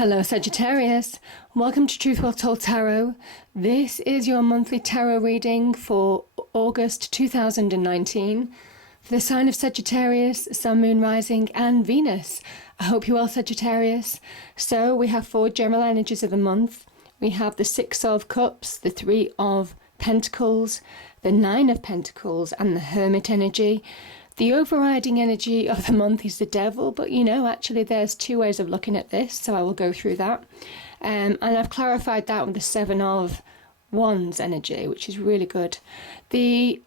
Hello Sagittarius, welcome to Truth Well Told Tarot. This is your monthly tarot reading for August 2019 for the sign of Sagittarius, Sun, Moon, Rising and Venus. I hope you're well, Sagittarius. So we have 4 general energies of the month. We have the 6 of Cups, the 3 of Pentacles, the 9 of Pentacles and the Hermit energy. The overriding energy of the month is the Devil, but actually there's 2 ways of looking at this, so I will go through that. And I've clarified that with the 7 of Wands energy, which is really good. The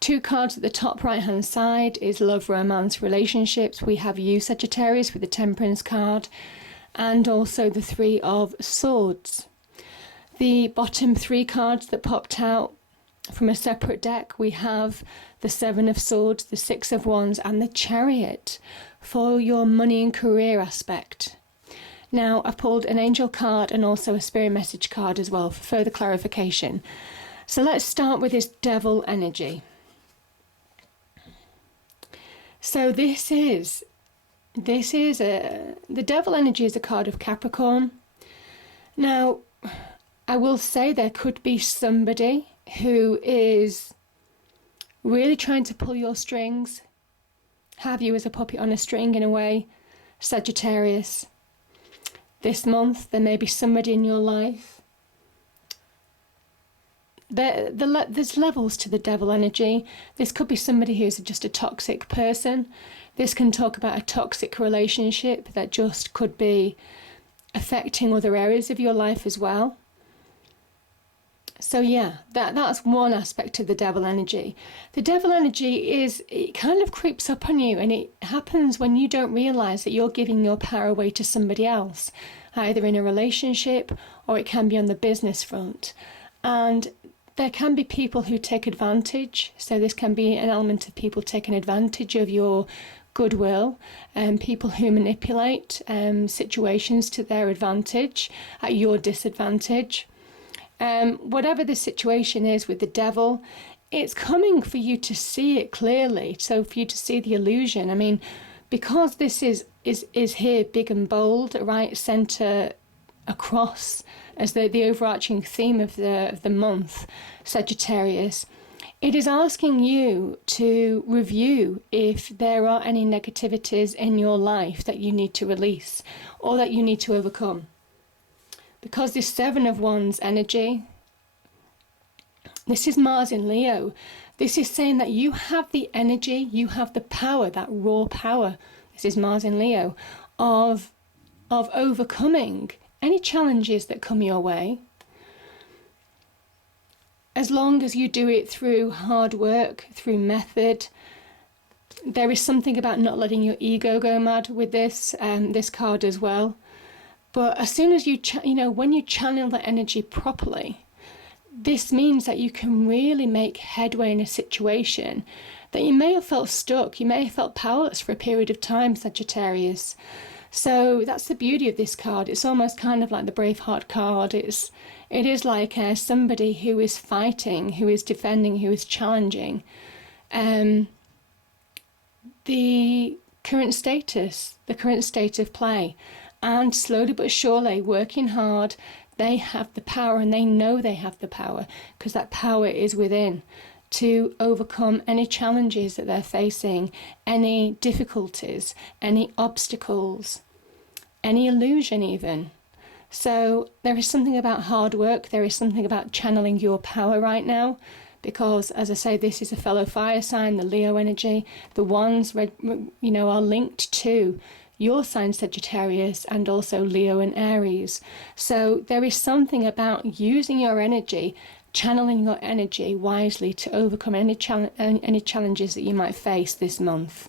2 cards at the top right hand side is love, romance, relationships. We have you, Sagittarius, with the Temperance card, and also the 3 of Swords. The bottom 3 cards that popped out from a separate deck, we have the 7 of Swords, the 6 of Wands and the Chariot for your money and career aspect. Now I've pulled an angel card and also a spirit message card as well for further clarification. So let's start with this Devil energy. So the Devil energy is a card of Capricorn. Now I will say there could be somebody who is really trying to pull your strings, have you as a puppet on a string in a way, Sagittarius. This month there may be somebody in your life. There's levels to the Devil energy. This could be somebody who's just a toxic person. This can talk about a toxic relationship that just could be affecting other areas of your life as well. So yeah, that's one aspect of the Devil energy. The Devil energy it kind of creeps up on you, and it happens when you don't realise that you're giving your power away to somebody else, either in a relationship or it can be on the business front. And there can be people who take advantage, so this can be an element of people taking advantage of your goodwill, and people who manipulate situations to their advantage at your disadvantage. Whatever the situation is with the Devil, it's coming for you to see it clearly, so for you to see the illusion. I mean, because this is here big and bold, right centre across as the overarching theme of the month, Sagittarius, it is asking you to review if there are any negativities in your life that you need to release or that you need to overcome. Because this 7 of Wands energy, this is Mars in Leo. This is saying that you have the energy, you have the power, that raw power, this is Mars in Leo, of overcoming any challenges that come your way. As long as you do it through hard work, through method. There is something about not letting your ego go mad with this card as well. But as soon as when you channel that energy properly, this means that you can really make headway in a situation that you may have felt stuck, you may have felt powerless for a period of time, Sagittarius. So that's the beauty of this card. It's almost kind of like the Braveheart card. It is like somebody who is fighting, who is defending, who is challenging the current status, the current state of play. And slowly but surely, working hard, they have the power, and they know they have the power because that power is within to overcome any challenges that they're facing, any difficulties, any obstacles, any illusion even. So there is something about hard work, there is something about channeling your power right now, because as I say, this is a fellow fire sign, the Leo energy. The ones are linked to your sign, Sagittarius, and also Leo and Aries. So there is something about using your energy, channeling your energy wisely to overcome any challenges that you might face this month.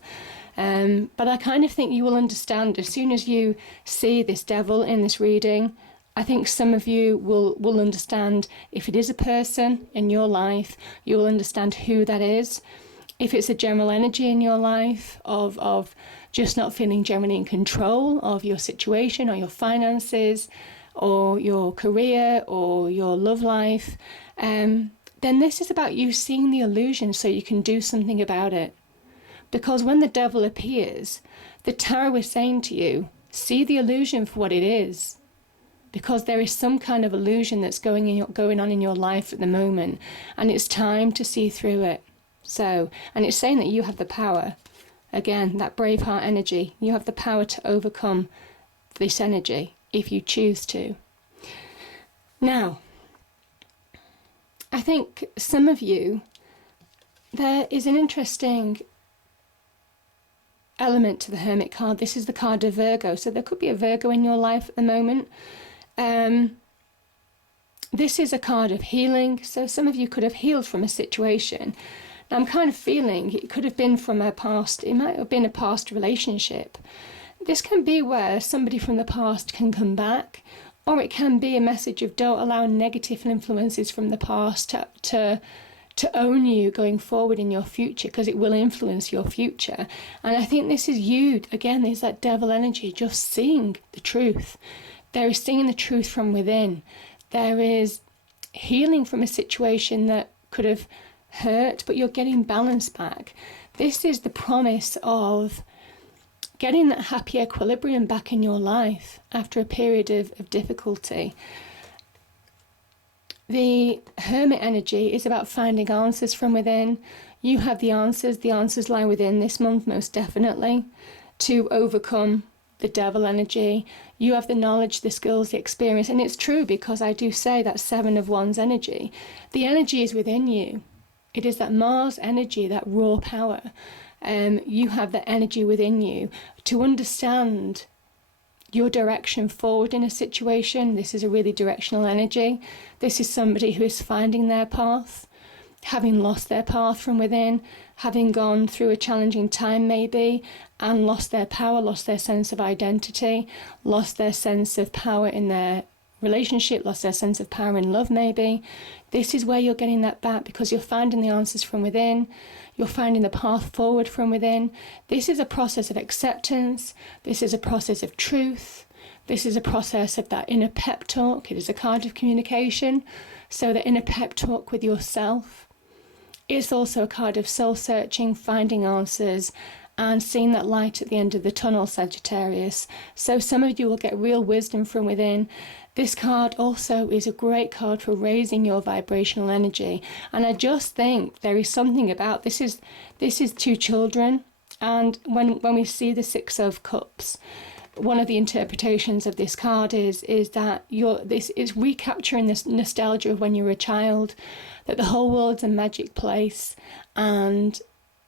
But I kind of think you will understand as soon as you see this Devil in this reading. I think some of you will understand if it is a person in your life, you will understand who that is. If it's a general energy in your life of just not feeling generally in control of your situation or your finances or your career or your love life, then this is about you seeing the illusion so you can do something about it. Because when the Devil appears, the tarot is saying to you, See the illusion for what it is, because there is some kind of illusion that's going on in your life at the moment, and it's time to see through it. So, and it's saying that you have the power. Again, that brave heart energy. You have the power to overcome this energy if you choose to. Now, I think some of you, there is an interesting element to the Hermit card. This is the card of Virgo. So there could be a Virgo in your life at the moment. This is a card of healing. So some of you could have healed from a situation. Now I'm kind of feeling it could have been from a past, it might have been a past relationship. This can be where somebody from the past can come back, or it can be a message of don't allow negative influences from the past to own you going forward in your future, because it will influence your future. And I think this is you, again, there's that devil energy, just seeing the truth. There is seeing the truth from within. There is healing from a situation that could have hurt, but you're getting balance back. This is the promise of getting that happy equilibrium back in your life after a period of difficulty. The Hermit energy is about finding answers from within. You have the answers lie within this month, most definitely, to overcome the devil energy. You have the knowledge, the skills, the experience, and it's true, because I do say that Seven of Wands energy. The energy is within you. It is that Mars energy, that raw power. You have that energy within you to understand your direction forward in a situation. This is a really directional energy. This is somebody who is finding their path, having lost their path from within, having gone through a challenging time maybe, and lost their power, lost their sense of identity, lost their sense of power in their relationship, lost their sense of power in love maybe. This is where you're getting that back, because you're finding the answers from within. You're finding the path forward from within. This is a process of acceptance. This is a process of truth. This is a process of that inner pep talk. It is a card of communication. So the inner pep talk with yourself. It's also a card of soul searching, finding answers, and seeing that light at the end of the tunnel, Sagittarius. So some of you will get real wisdom from within. This card also is a great card for raising your vibrational energy. And I just think there is something about this is two children. And when we see the Six of Cups, one of the interpretations of this card is that this is recapturing this nostalgia of when you were a child, that the whole world's a magic place, and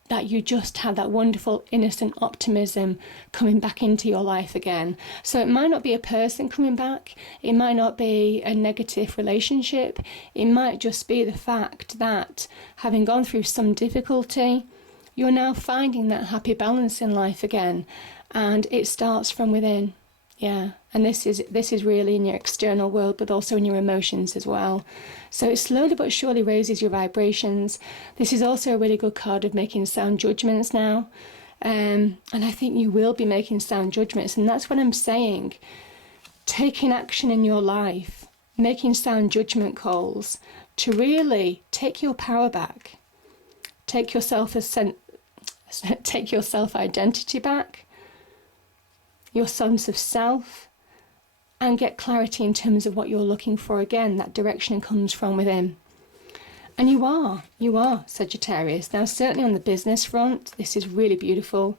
that you just have that wonderful innocent optimism coming back into your life again. So it might not be a person coming back, it might not be a negative relationship, it might just be the fact that having gone through some difficulty, you're now finding that happy balance in life again, and it starts from within. Yeah, and this is really in your external world, but also in your emotions as well. So it slowly but surely raises your vibrations. This is also a really good card of making sound judgments now. And I think you will be making sound judgments. And that's what I'm saying. Taking action in your life, making sound judgment calls to really take your power back. Take your self-identity back, your sense of self, and get clarity in terms of what you're looking for. Again, that direction comes from within. And you are Sagittarius. Now, certainly on the business front, this is really beautiful.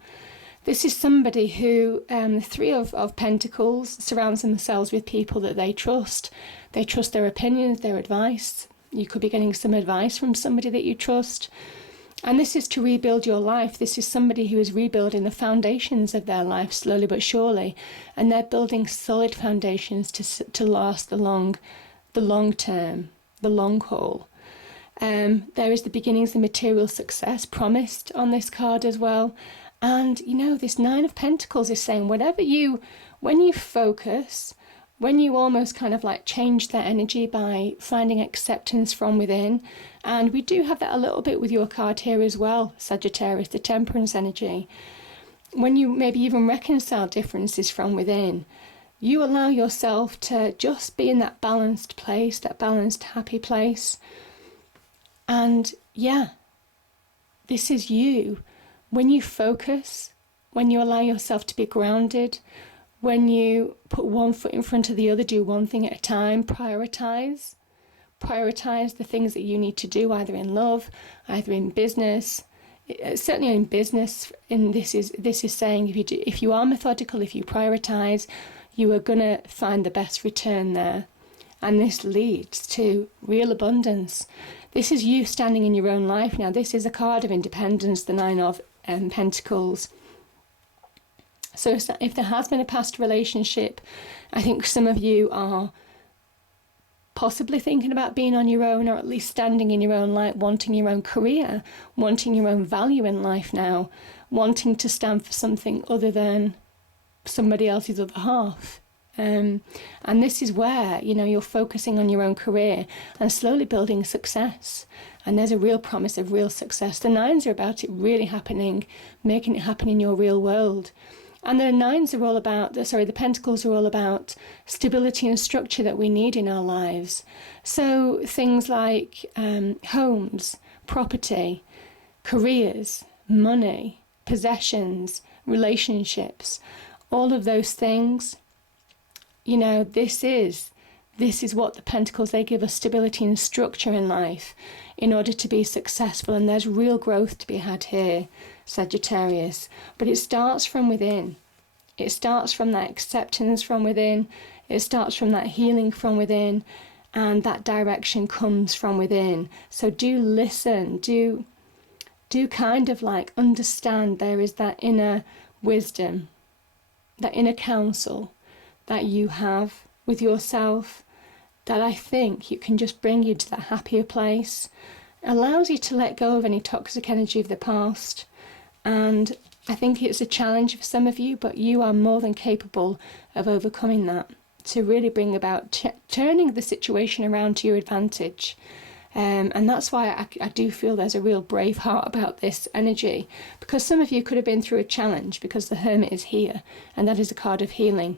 This is somebody who, the Three of Pentacles, surrounds themselves with people that they trust. They trust their opinions, their advice. You could be getting some advice from somebody that you trust. And this is to rebuild your life. This is somebody who is rebuilding the foundations of their life slowly but surely. And they're building solid foundations to last the long term, the long haul. There is the beginnings of material success promised on this card as well. And, this Nine of Pentacles is saying when you focus, when you almost kind of like change that energy by finding acceptance from within, and we do have that a little bit with your card here as well, Sagittarius, the Temperance energy. When you maybe even reconcile differences from within, you allow yourself to just be in that balanced place, that balanced, happy place. And yeah, this is you. When you focus, when you allow yourself to be grounded, when you put one foot in front of the other, do one thing at a time, prioritize the things that you need to do, either in love, either in business. Certainly in business, and this is saying if you are methodical, if you prioritize, you are going to find the best return there. And this leads to real abundance. This is you standing in your own life. Now, this is a card of independence, the Nine of Pentacles. So if there has been a past relationship, I think some of you are possibly thinking about being on your own, or at least standing in your own light, wanting your own career, wanting your own value in life now, wanting to stand for something other than somebody else's other half. And this is where, you're focusing on your own career and slowly building success. And there's a real promise of real success. The nines are about it really happening, making it happen in your real world. And the nines are all about, the pentacles are all about stability and structure that we need in our lives. So things like homes, property, careers, money, possessions, relationships, all of those things, this is what the pentacles, they give us stability and structure in life in order to be successful. And there's real growth to be had here, Sagittarius. But it starts from within. It starts from that acceptance from within. It starts from that healing from within. And that direction comes from within. So do listen. Do kind of like understand there is that inner wisdom, that inner counsel that you have with yourself, that I think you can just bring you to that happier place, allows you to let go of any toxic energy of the past. And I think it's a challenge for some of you, but you are more than capable of overcoming that, to really bring about turning the situation around to your advantage. And that's why I do feel there's a real brave heart about this energy, because some of you could have been through a challenge, because the Hermit is here, and that is a card of healing.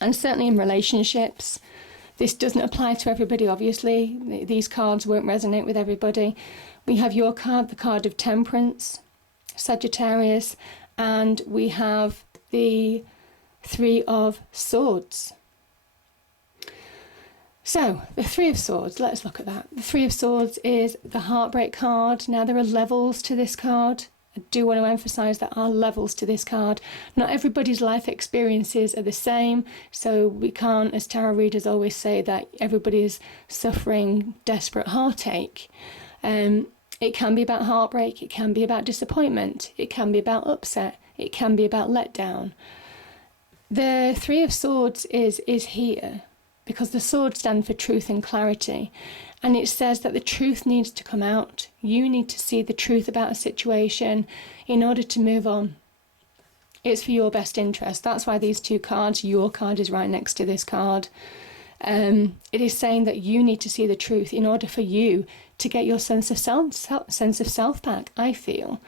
And certainly in relationships, this doesn't apply to everybody, obviously. These cards won't resonate with everybody. We have your card, the card of Temperance, Sagittarius, and we have the Three of Swords. So, the Three of Swords, let's look at that. The Three of Swords is the heartbreak card. Now, there are levels to this card. I do want to emphasise that there are levels to this card. Not everybody's life experiences are the same, so we can't, as tarot readers always say, that everybody is suffering desperate heartache. It can be about heartbreak, it can be about disappointment, it can be about upset, it can be about letdown. The Three of Swords is here because the swords stand for truth and clarity. And it says that the truth needs to come out. You need to see the truth about a situation in order to move on. It's for your best interest. That's why these two cards, your card is right next to this card. It is saying that you need to see the truth in order for you to get your sense of self back, I feel.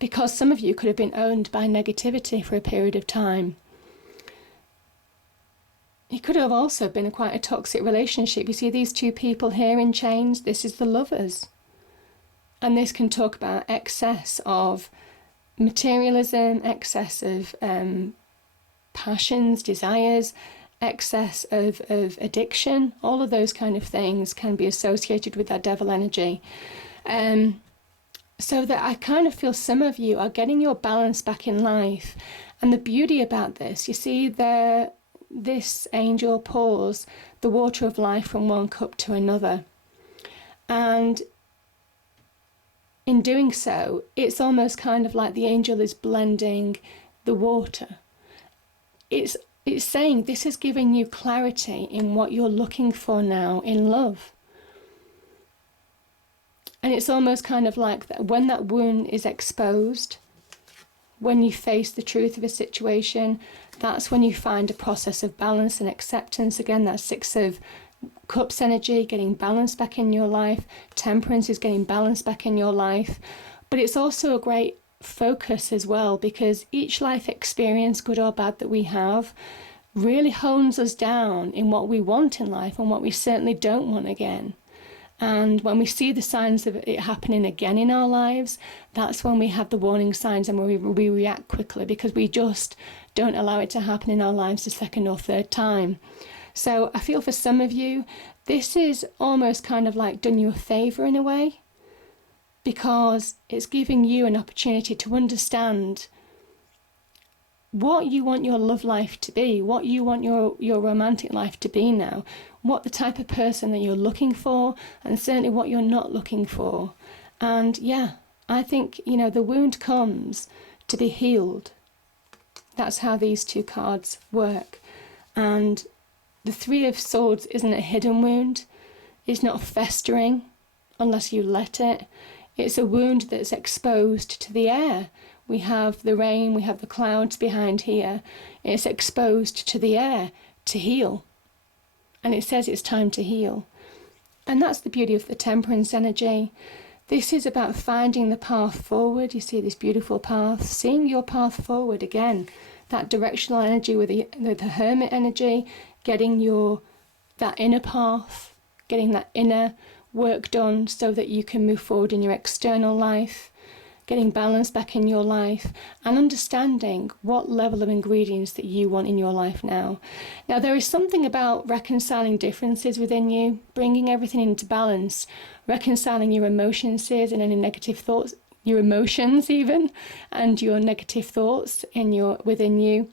Because some of you could have been owned by negativity for a period of time. It could have also been quite a toxic relationship. You see these two people here in chains, this is the Lovers. And this can talk about excess of materialism, excess of passions, desires, excess of addiction. All of those kind of things can be associated with that devil energy. So that I kind of feel some of you are getting your balance back in life. And the beauty about this, you see this angel pours the water of life from one cup to another. And in doing so, it's almost kind of like the angel is blending the water. It's saying this is giving you clarity in what you're looking for now in love. And it's almost kind of like that when that wound is exposed, when you face the truth of a situation, that's when you find a process of balance and acceptance. Again, that Six of Cups energy, getting balance back in your life. Temperance is getting balance back in your life. But it's also a great focus as well, because each life experience, good or bad, that we have really hones us down in what we want in life and what we certainly don't want again. And when we see the signs of it happening again in our lives, that's when we have the warning signs and we react quickly, because we just don't allow it to happen in our lives a second or third time. So I feel for some of you, this is almost kind of like done you a favour in a way, because it's giving you an opportunity to understand what you want your love life to be, what you want your romantic life to be now, what the type of person that you're looking for, and certainly what you're not looking for. And yeah, I think, the wound comes to be healed. That's how these two cards work. And the Three of Swords isn't a hidden wound. It's not festering unless you let it. It's a wound that's exposed to the air. We have the rain, we have the clouds behind here. It's exposed to the air to heal. And it says it's time to heal. And that's the beauty of the Temperance energy. This is about finding the path forward. You see this beautiful path, seeing your path forward again. That directional energy with the Hermit energy, getting that inner path, getting that inner work done so that you can move forward in your external life, getting balance back in your life, and understanding what level of ingredients that you want in your life now. Now, there is something about reconciling differences within you, bringing everything into balance, reconciling your emotions and any negative thoughts, your emotions even, and your negative thoughts within you.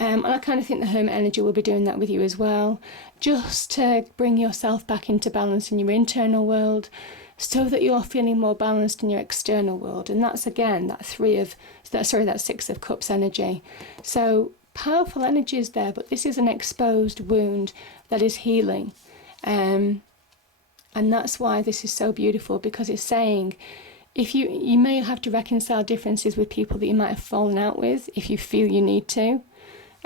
And I kind of think the Hermit energy will be doing that with you as well, just to bring yourself back into balance in your internal world, so that you're feeling more balanced in your external world. And that's again that Six of Cups energy. So powerful energies there, but this is an exposed wound that is healing. And that's why this is so beautiful, because it's saying, if you may have to reconcile differences with people that you might have fallen out with, if you feel you need to.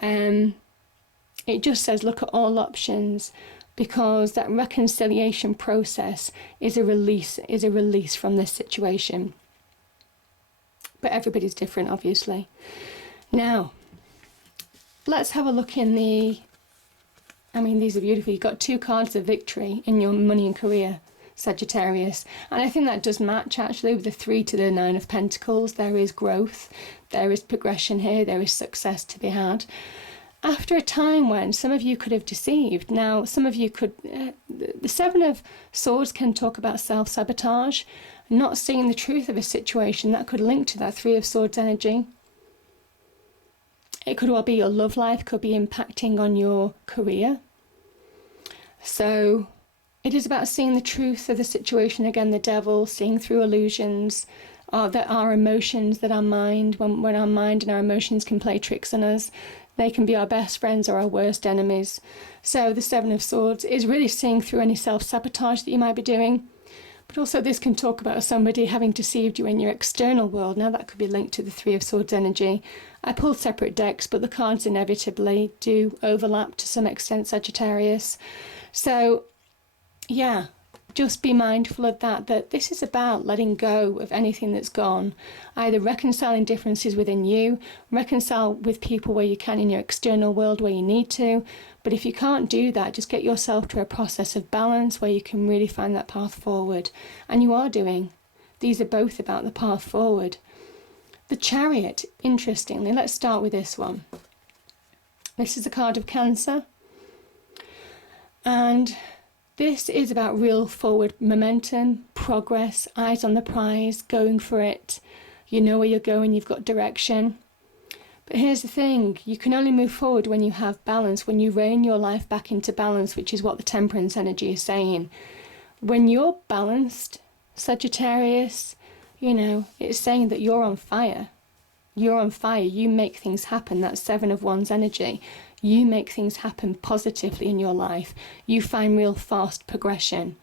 It just says look at all options, because that reconciliation process is a release from this situation. But everybody's different, obviously. Now, let's have a look in these are beautiful. You've got two cards of victory in your money and career, Sagittarius. And I think that does match actually with the 3 to the 9 of Pentacles. There is growth, there is progression here, there is success to be had. After a time when some of you could have deceived. Now, some of you could... the 7 of Swords can talk about self-sabotage, not seeing the truth of a situation. That could link to that 3 of Swords energy. It could well be your love life, could be impacting on your career. So it is about seeing the truth of the situation. Again, the Devil, seeing through illusions, that our emotions, that our mind, when our mind and our emotions can play tricks on us, they can be our best friends or our worst enemies. So the 7 of Swords is really seeing through any self-sabotage that you might be doing. But also this can talk about somebody having deceived you in your external world. Now that could be linked to the 3 of Swords energy. I pulled separate decks, but the cards inevitably do overlap to some extent, Sagittarius. So, yeah, just be mindful of that this is about letting go of anything that's gone, either reconciling differences within you, reconcile with people where you can in your external world where you need to. But if you can't do that, just get yourself to a process of balance where you can really find that path forward. And you are doing. These are both about the path forward. The Chariot, interestingly, let's start with this one. This is a card of Cancer. And this is about real forward momentum, progress, eyes on the prize, going for it. You know where you're going, you've got direction. But here's the thing, you can only move forward when you have balance, when you rein your life back into balance, which is what the Temperance energy is saying. When you're balanced, Sagittarius, it's saying that you're on fire. You're on fire, you make things happen. That's 7 of Wands energy. You make things happen positively in your life. You find real fast progression.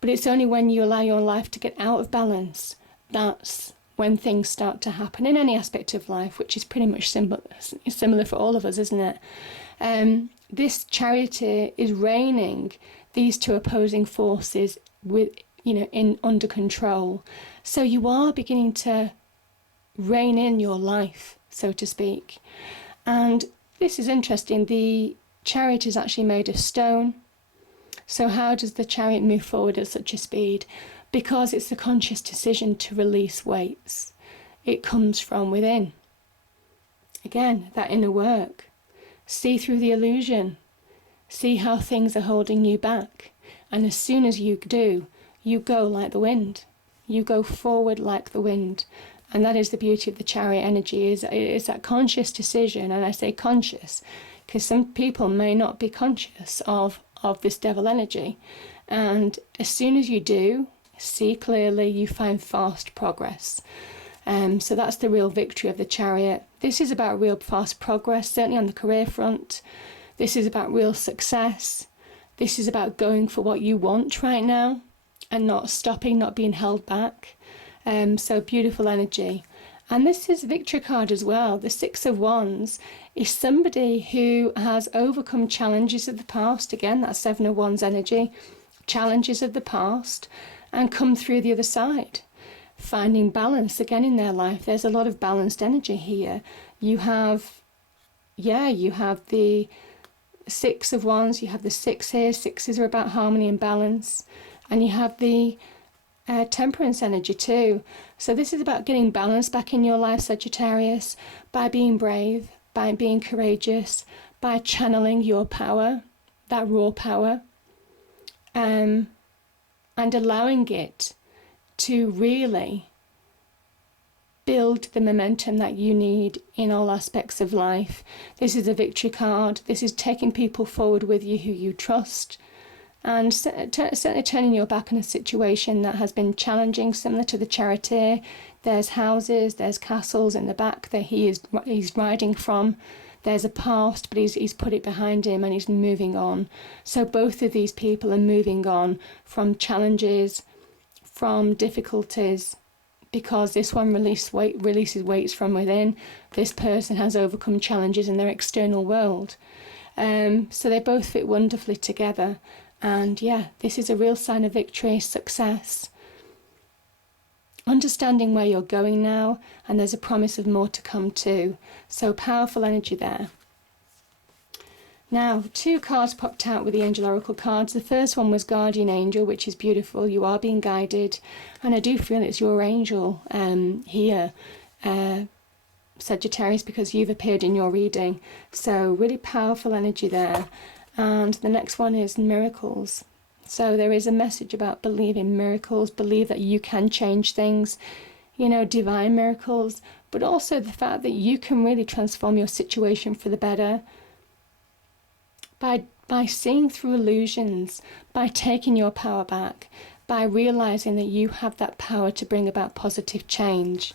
But it's only when you allow your life to get out of balance, that's when things start to happen in any aspect of life, which is pretty much similar for all of us, isn't it? This Charioteer is reining these two opposing forces under control. So you are beginning to rein in your life, so to speak. And this is interesting. The Chariot is actually made of stone. So how does the chariot move forward at such a speed? Because it's a conscious decision to release weights. It comes from within. Again, that inner work. See through the illusion. See how things are holding you back. And as soon as you do, you go like the wind. You go forward like the wind. And that is the beauty of the chariot energy, is that conscious decision. And I say conscious because some people may not be conscious of this devil energy. And as soon as you do, see clearly, you find fast progress. So that's the real victory of the chariot. This is about real fast progress, certainly on the career front. This is about real success. This is about going for what you want right now and not stopping, not being held back. So beautiful energy. And this is a victory card as well. The Six of Wands is somebody who has overcome challenges of the past. Again, that's Seven of Wands energy. Challenges of the past and come through the other side. Finding balance again in their life. There's a lot of balanced energy here. You have the Six of Wands, you have the Six here. Sixes are about harmony and balance. And you have the Temperance energy too. So this is about getting balance back in your life, Sagittarius, by being brave, by being courageous, by channeling your power, that raw power, and allowing it to really build the momentum that you need in all aspects of life. This is a victory card. This is taking people forward with you who you trust, and certainly turning your back on a situation that has been challenging, similar to the charioteer. There's houses, there's castles in the back that he's riding from. There's a past, but he's put it behind him and he's moving on. So both of these people are moving on from challenges, from difficulties, because this one releases weights from within. This person has overcome challenges in their external world. So they both fit wonderfully together. And yeah, this is a real sign of victory, success. Understanding where you're going now, and there's a promise of more to come too. So powerful energy there. Now, two cards popped out with the Angel Oracle cards. The first one was Guardian Angel, which is beautiful. You are being guided. And I do feel it's your angel here, Sagittarius, because you've appeared in your reading. So really powerful energy there. And the next one is miracles. So there is a message about believe in miracles, believe that you can change things, divine miracles, but also the fact that you can really transform your situation for the better by seeing through illusions, by taking your power back, by realizing that you have that power to bring about positive change.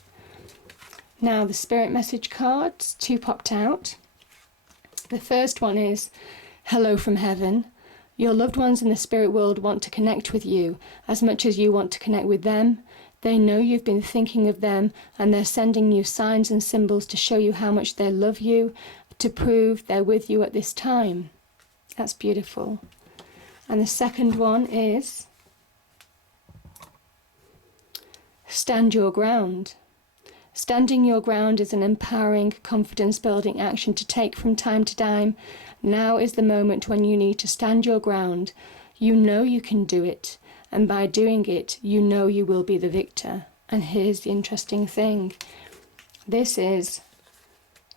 Now the spirit message cards, two popped out. The first one is Hello from Heaven. Your loved ones in the spirit world want to connect with you as much as you want to connect with them. They know you've been thinking of them, and they're sending you signs and symbols to show you how much they love you, to prove they're with you at this time. That's beautiful. And the second one is Stand Your Ground. Standing your ground is an empowering, confidence-building action to take from time to time. Now is the moment when you need to stand your ground. You know you can do it, and by doing it, you know you will be the victor. And here's the interesting thing. This is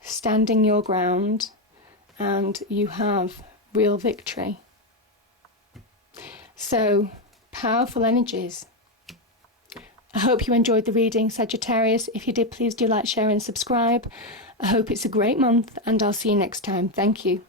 standing your ground, and you have real victory. So, powerful energies. I hope you enjoyed the reading, Sagittarius. If you did, please do like, share and subscribe. I hope it's a great month, and I'll see you next time. Thank you.